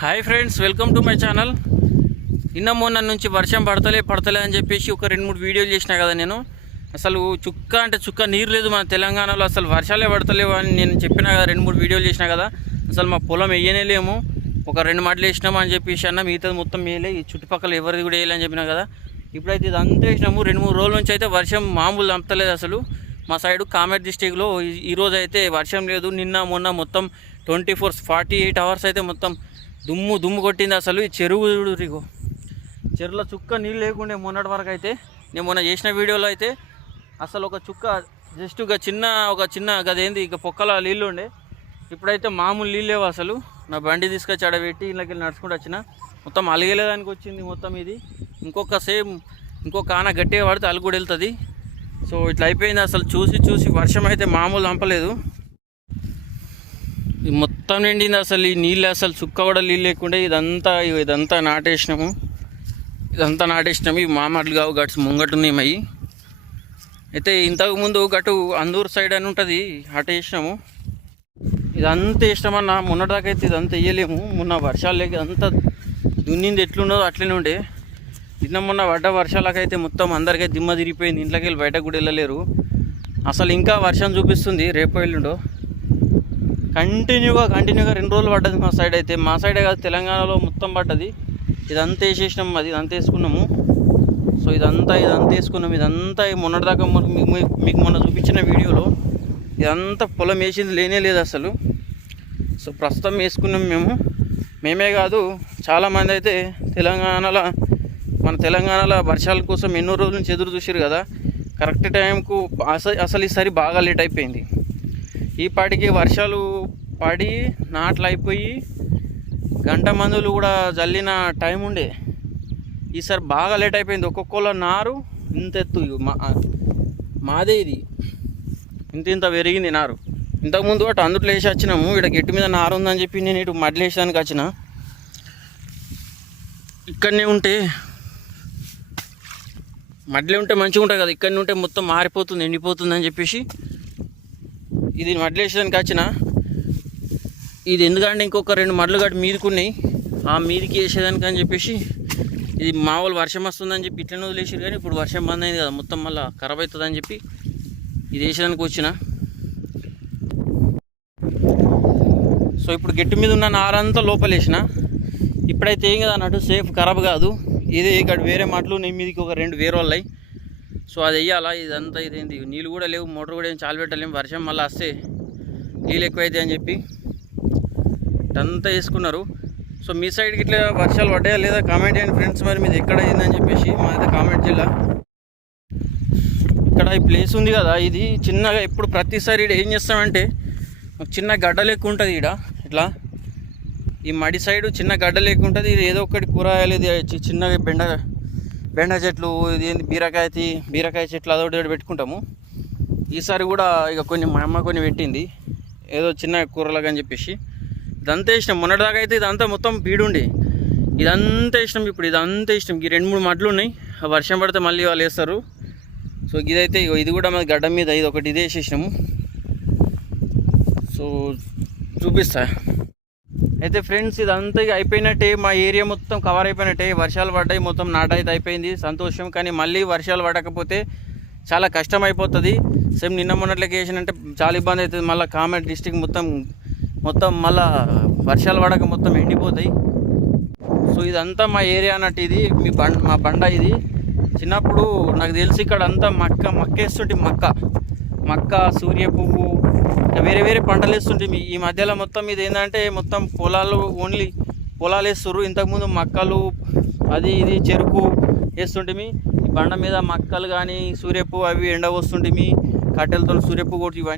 Hi friends, welcome to my channel. నిన్న మొన్న నుంచి వర్షం పడతలే అని చెప్పేసి ఒక 2-3 వీడియోలు చేసినా కదా నేను. అసలు చుక్క నీరు లేదు మన తెలంగాణలో, అసలు వర్షాలే పడతలేవు అని నేను చెప్పినా కదా. 2-3 వీడియోలు చేసినా కదా. అసలు మా పొలం వేయనేలేము, ఒక 2 మడ్లు వేసినాము అని చెప్పేసి అన్న, మిగతాది మొత్తం వేయలే. ఈ చుట్టుపక్కల ఎవరిది కూడా వేయాలని చెప్పినా కదా. ఇప్పుడైతే ఇది అంతా వేసినాము. 2-3 రోజుల నుంచి అయితే వర్షం మామూలు చంపలేదు అసలు. మా సైడు కామెట్ డిస్టిక్లో ఈరోజు అయితే వర్షం లేదు. నిన్న మొన్న మొత్తం 48 అవర్స్ అయితే మొత్తం దుమ్ము కొట్టింది అసలు. ఈ చెరువులో చుక్క నీళ్ళు లేకుండే మొన్నటి వరకు. అయితే నేను మొన్న చేసిన వీడియోలో అయితే అసలు ఒక చుక్క జస్ట్ ఒక చిన్న గదేంది ఇక పొక్కల నీళ్ళు ఉండే. ఇప్పుడైతే మామూలు నీళ్ళు లేవు అసలు. నా బండి తీసుకొచ్చి ఆడబెట్టి ఇళ్ళకి వెళ్ళి నడుచుకుంటూ వచ్చిన, మొత్తం అలిగేదానికి వచ్చింది మొత్తం ఇది. ఇంకొక ఆన గట్టిగా పడితే అలుగు కూడా వెళ్తుంది. సో ఇట్లా అయిపోయింది అసలు. చూసి వర్షం అయితే మామూలు చంపలేదు. మొత్తం నిండింది అసలు. ఈ నీళ్ళు అసలు చుక్క కూడా నీళ్ళు లేకుండే. ఇదంతా నాటేసినాము. ఇవి మామూలు కావు, గట్స్ ముంగటున్నాయి అవి. అయితే ఇంతకుముందు గటు అందూరు సైడ్ అని ఉంటుంది, అటు వేసినాము. ఇదంతా వేసినామన్నా. మొన్నటిదాకా అయితే ఇదంతా వేయలేము. మొన్న వర్షాలు లేక అంతా దున్నింది ఎట్లున్నదో అట్లనే ఉండే. నిన్న మొన్న పడ్డ వర్షాలకైతే మొత్తం అందరికీ దిమ్మ తిరిగిపోయింది. ఇంట్లోకి వెళ్ళి బయటకు కూడా వెళ్ళలేరు అసలు. ఇంకా వర్షం చూపిస్తుంది రేపు ఎల్లుండో. కంటిన్యూగా 2 రోజులు పడ్డది మా సైడ్. అయితే మా సైడే కాదు, తెలంగాణలో మొత్తం పడ్డది. ఇదంతా వేసేసినాము, ఇదంతా వేసుకున్నాము. సో ఇదంతా వేసుకున్నాము. ఇదంతా మొన్నటిదాకా మీకు మొన్న చూపించిన వీడియోలో ఇదంతా పొలం వేసింది లేనే లేదు అసలు. సో ప్రస్తుతం వేసుకున్నాం మేమే కాదు, చాలామంది అయితే మన తెలంగాణలో వర్షాల కోసం ఎన్నో రోజుల నుంచి ఎదురు చూసారు కదా. కరెక్ట్ టైంకు అసలు ఈసారి బాగా లేట్ అయిపోయింది. ఈ పాటికి వర్షాలు పడి నాట్లు అయిపోయి గంట మందులు కూడా జల్లిన టైం ఉండే. ఈసారి బాగా లేట్ అయిపోయింది. ఒక్కొక్కళ్ళ నారు ఇంత ఎత్తు. మాదే ఇది ఇంత పెరిగింది నారు. ఇంతకుముందు అటు అందుట్లో వేసి వచ్చినాము. ఇక్కడ గట్టి మీద నారు ఉందని చెప్పి నేను ఇటు మడ్లు వేసేదానికి వచ్చిన. ఇక్కడనే ఉంటే మడ్లే ఉంటే మంచిగా ఉంటుంది కదా. ఇక్కడనే ఉంటే మొత్తం మారిపోతుంది, ఎండిపోతుంది అని చెప్పేసి ఇది మడ్లు వేసేదానికి వచ్చిన. ఇది ఎందుకంటే ఇంకొక 2 మడ్లు గట్టి మీదకున్నాయి, ఆ మీదికి వేసేదానికి అని చెప్పేసి. ఇది మామూలు వర్షం వస్తుందని చెప్పి ఇట్లనే వదిలేసారు, కానీ ఇప్పుడు వర్షం బంద్ అయింది కదా, మొత్తం మళ్ళీ ఖరాబ్ అవుతుంది అని చెప్పి ఇది వేసేదానికి వచ్చిన. సో ఇప్పుడు గట్టి మీద ఉన్న నారంతా లోపల వేసిన. ఇప్పుడైతే ఏం కదా అన్నట్టు, సేఫ్, ఖరాబ్ కాదు. ఇదే ఇక్కడ వేరే మడ్లు నీ మీదకి ఒక 2 వేరే వాళ్ళవి. సో అది వెయ్యాలా. ఇదంతా ఇదేంటి, నీళ్ళు కూడా లేవు, మోటార్ కూడా ఏం చాలు పెట్టలేము. వర్షం మళ్ళీ వస్తే నీళ్ళు ఎక్కువైతాయి అని చెప్పి అంతా వేసుకున్నారు. సో మీ సైడ్కి ఇట్లా వర్షాలు పడ్డాయా లేదా కామెంట్ చేయండి ఫ్రెండ్స్. మరి మీది ఎక్కడ అయిందని చెప్పేసి. మాదైతే కామెంట్ జిల్లా. ఇక్కడ ఈ ప్లేస్ ఉంది కదా, ఇది చిన్నగా ఎప్పుడు ప్రతిసారి ఇక్కడ ఏం చేస్తామంటే ఒక చిన్న గడ్డ లెక్క ఉంటుంది. ఇక్కడ ఇట్లా ఈ మడి సైడు చిన్న గడ్డ లెక్క ఉంటుంది. ఇది ఏదో ఒకటి కూరగాయలు, ఇది చిన్నగా బెండ చెట్లు, ఇది ఏంది బీరకాయ చెట్లు అదొకటి పెట్టుకుంటాము. ఈసారి కూడా ఇక మా అమ్మ కొన్ని పెట్టింది, ఏదో చిన్న కూరలాగా అని చెప్పేసి. ఇదంతా ఇష్టం. మొన్నటిదాకా అయితే ఇదంతా మొత్తం బీడుండి ఇదంతా ఇష్టం. ఇప్పుడు ఇదంతా ఇష్టం. ఈ 2-3 మడ్లు ఉన్నాయి. వర్షం పడితే మళ్ళీ వాళ్ళు వేస్తారు. సో ఇదైతే ఇది కూడా మన గడ్డ మీద ఇది ఒకటి ఇదే వేసేసినాము. సో చూపిస్తా. అయితే ఫ్రెండ్స్ ఇదంతా ఇక అయిపోయినట్టే, మా ఏరియా మొత్తం కవర్ అయిపోయినట్టే. వర్షాలు పడ్డాయి, మొత్తం నాటైతే అయిపోయింది, సంతోషం. కానీ మళ్ళీ వర్షాలు పడకపోతే చాలా కష్టం అయిపోతుంది. సేమ్ నిన్న మొన్నట్లకి వేసినంటే చాలా ఇబ్బంది అవుతుంది. మళ్ళీ కామెట్ డిస్టిక్ మొత్తం మళ్ళీ వర్షాలు పడక మొత్తం ఎండిపోతాయి. సో ఇదంతా మా ఏరియా అన్నట్టు. ఇది మా బండ. ఇది చిన్నప్పుడు నాకు తెలిసి ఇక్కడ అంతా మక్క వేస్తుంటే మక్క, సూర్య పువ్వు, వేరే పంటలు వేస్తుంటే. ఈ మధ్యలో మొత్తం ఇది ఏంటంటే మొత్తం ఓన్లీ పొలాలు వేస్తుర్రు. ఇంతకుముందు మక్కలు, ఇది చెరుకు వేస్తుంటే. ఈ బండ మీద మక్కలు కానీ సూర్యపువ్వు అవి ఎండ వస్తుంటే, కట్టెలతో సూర్యపువ్వు కొట్టి ఇవన్నీ